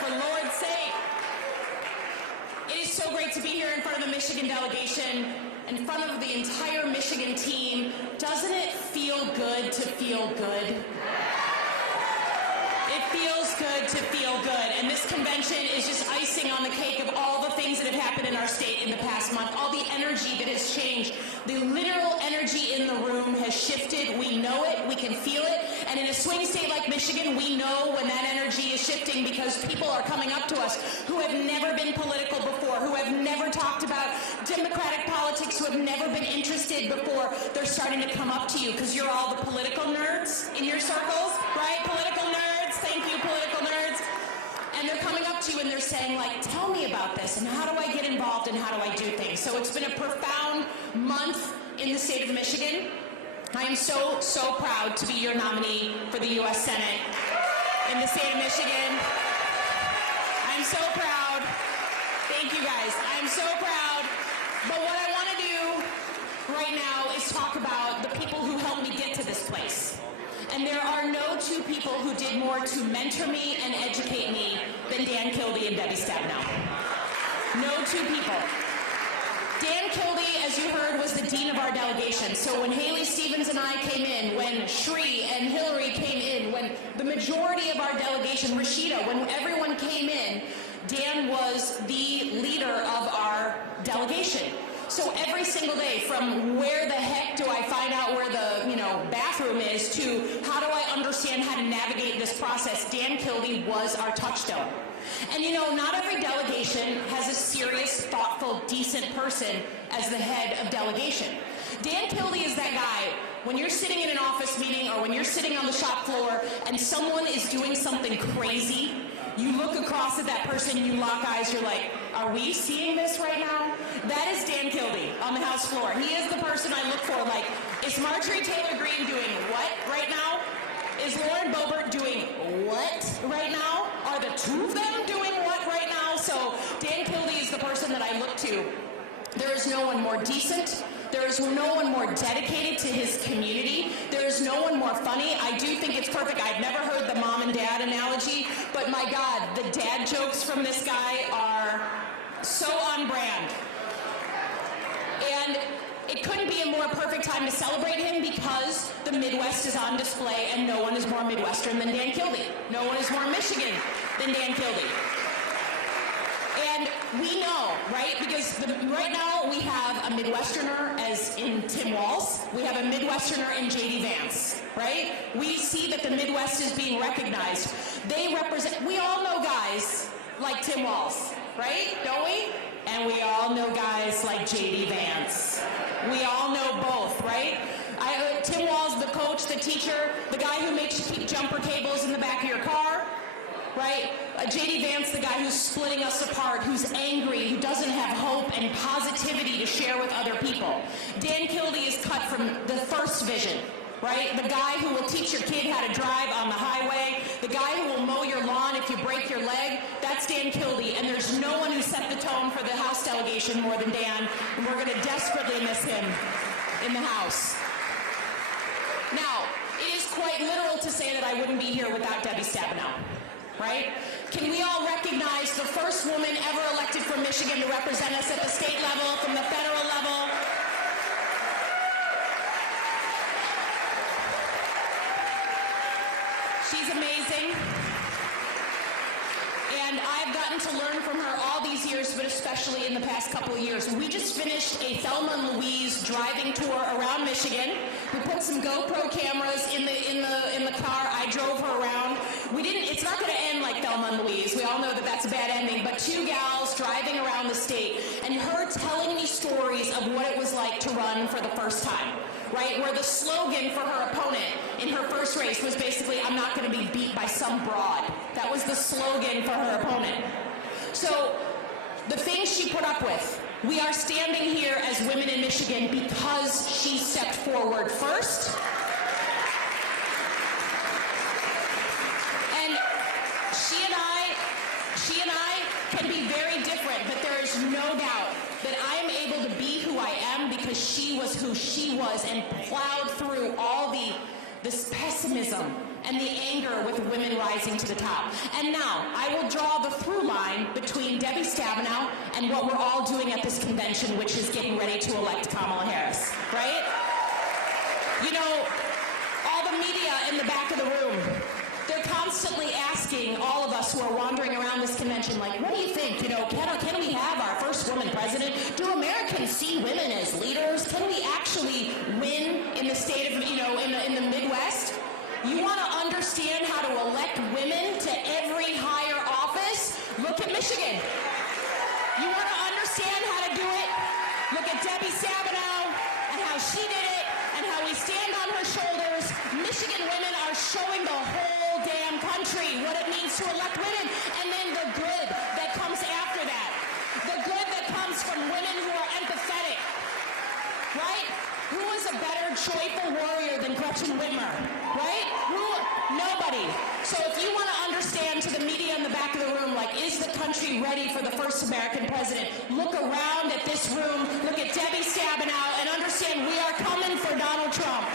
For Lord's sake. It is so great to be here in front of the Michigan delegation, in front of the entire Michigan team. Doesn't it feel good to feel good? It feels good to feel good, and this convention is just icing on the cake of all the things that have happened in our state in the past month, all the energy that has changed. The literal energy in the room has shifted. We know it, we can feel it, and in a swing state like Michigan, we know when that energy is shifting because people are coming up to us who have never been political before, who have never talked about democratic politics, who have never been interested before. They're starting to come up to you because you're all the political nerds in your circles, right? Political nerds. Thank you, political nerds. And they're coming up to you and they're saying, like, tell me about this and how do I get involved and how do I do things? So it's been a profound month in the state of Michigan. I am so, so proud to be your nominee for the U.S. Senate in the state of Michigan. I'm so proud. Thank you, guys. I'm so proud. But what I want to do right now is talk about the people who helped me get to this place. And there are no two people who did more to mentor me and educate me than Dan Kildee and Debbie Stabenow. No two people. Dan Kildee, as you heard, was the dean of our delegation. So when Haley Stevens and I came in, when Shree and Hillary came in, when the majority of our delegation, Rashida, when everyone came in, Dan was the leader of our delegation. So every single day, from where the heck do I find out where the bathroom is to how do I understand how to navigate this process, Dan Kildee was our touchstone. And not every delegation has a serious, thoughtful, decent person as the head of delegation. Dan Kildee is that guy. When you're sitting in an office meeting or when you're sitting on the shop floor and someone is doing something crazy, you look across at that person, you lock eyes, you're like, are we seeing this right now? That is Dan Kildee on the House floor. He is the person I look for, like, is Marjorie Taylor Greene doing what right now? Is Lauren Boebert doing what right now? Are the two of them doing what right now? So Dan Kildee is the person that I look to. There is no one more decent. There is no one more dedicated to his community. There is no one more funny. I do think it's perfect. I've never heard the mom and dad analogy, but my God, the dad jokes from this guy are so on brand. And it couldn't be a more perfect time to celebrate him because the Midwest is on display and no one is more Midwestern than Dan Kildee. No one is more Michigan than Dan Kildee. And we know, right, because right now we have a Midwesterner as in Tim Walz. We have a Midwesterner in J.D. Vance, right? We see that the Midwest is being recognized. They represent, we all know guys like Tim Walz, right? Don't we? And we all know guys like J.D. Vance. We all know both, right? Tim Walz, the coach, the teacher, the guy who makes you keep jumper cables in the back of your car, right? J.D. Vance, the guy who's splitting us apart, who's angry, who doesn't have hope and positivity to share with other people. Dan Kildee is cut from the first vision, right? The guy who will teach your kid how to drive on the highway, the guy who will mow your lawn if you break your leg, that's Dan Kildee. And there's no one who set the tone for the House delegation more than Dan, and we're going to desperately miss him in the House. Now, it is quite literal to say that I wouldn't be here without Debbie Stabenow. Right? Can we all recognize the first woman ever elected from Michigan to represent us at the state level, from the federal level? She's amazing. And I've gotten to learn from her all these years, but especially in the past couple of years. We just finished a Thelma and Louise driving tour around Michigan. We put some GoPro cameras in the car. I drove her around. It's not going to end like Thelma and Louise. We all know that that's a bad ending. But two gals driving around the state and her telling me stories of what it was like to run for the first time. Right, where the slogan for her opponent in her first race was basically, I'm not going to be beat by some broad. That was the slogan for her opponent. So the things she put up with, we are standing here as women in Michigan because she stepped forward first. And she and I can be very different, but there is no doubt that I am able to be who I am because she was who she was and plowed through all this pessimism and the anger with women rising to the top. And now, I will draw the through line between Debbie Stabenow and what we're all doing at this convention, which is getting ready to elect Kamala Harris, right? You know, all the media in the back of the room, they're constantly asking all of us who are wandering around this convention, like, what do you think? You know, can we have our first woman president? Do Americans see women as leaders? Can we actually win in the state of, you know, in the Midwest? You want to understand how to elect women to every higher office? Look at Michigan. You want to understand how to do it? Look at Debbie Stabenow and how she did it and how we stand on her shoulders. Michigan women are showing the whole damn country what it means to elect women, and then the good that comes after that. The good that comes from women who are empathetic, right? Who is a better joyful warrior than Gretchen Whitmer, right? Nobody. So if you want to understand, to the media in the back of the room, like, is the country ready for the first American president? Look around at this room, look at Debbie Stabenow, and understand we are coming for Donald Trump.